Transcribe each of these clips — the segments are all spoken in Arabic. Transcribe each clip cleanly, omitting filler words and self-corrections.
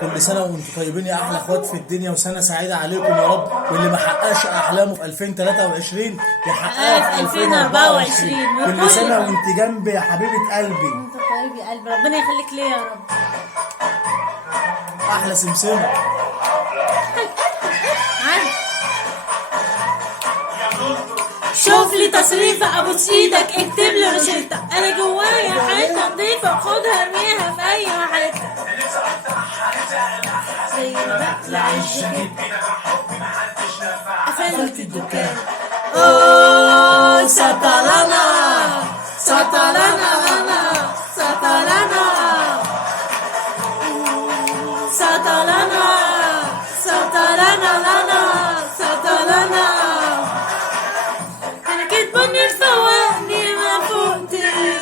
كل سنة وانتم طيبين يا أحلى إخوات في الدنيا، وسنة سعيدة عليكم يا رب. واللي ما حققش أحلامه في 2023 يحققها في 2024. كل سنة وانت جنبي يا حبيبة قلبي. انت طيب يا قلبي، ربنا يخليك ليا يا رب. أحلى سمسمة. شوف لي تصريفة ابوس ايدك، اكتب لي روشتة، انا جوايا حيطة نضيفة، خدها ارميها في اي حتة زي بقلع الجاكيت. قفلت الدكان. اوه سطلانة سطلانة لنا سطلانة سطلانة سطلانة لنا سطلانة. انا كدبني الفواني ما فوقتني،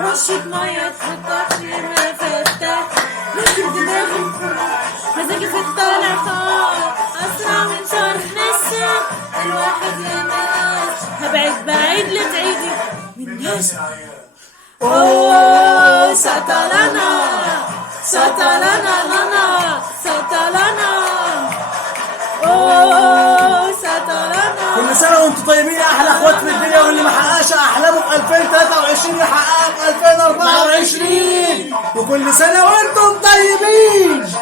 رشة مية تحطش ما فتح، لكن دماغي مزاجي في الطالع طار، اسرع من شهر نسا الواحد يا ناس، هبعد بعيد لتعيدي من ناس. اوه سطلانة سطلانة لنا سطلانة. اوه سطلانة. كل سنة وانتم طيبين يا أحلى إخوات في الدنيا، واللي ما حققش أحلامه في 2023 يحققها في 2024. وكل سنة وانتم طيبين.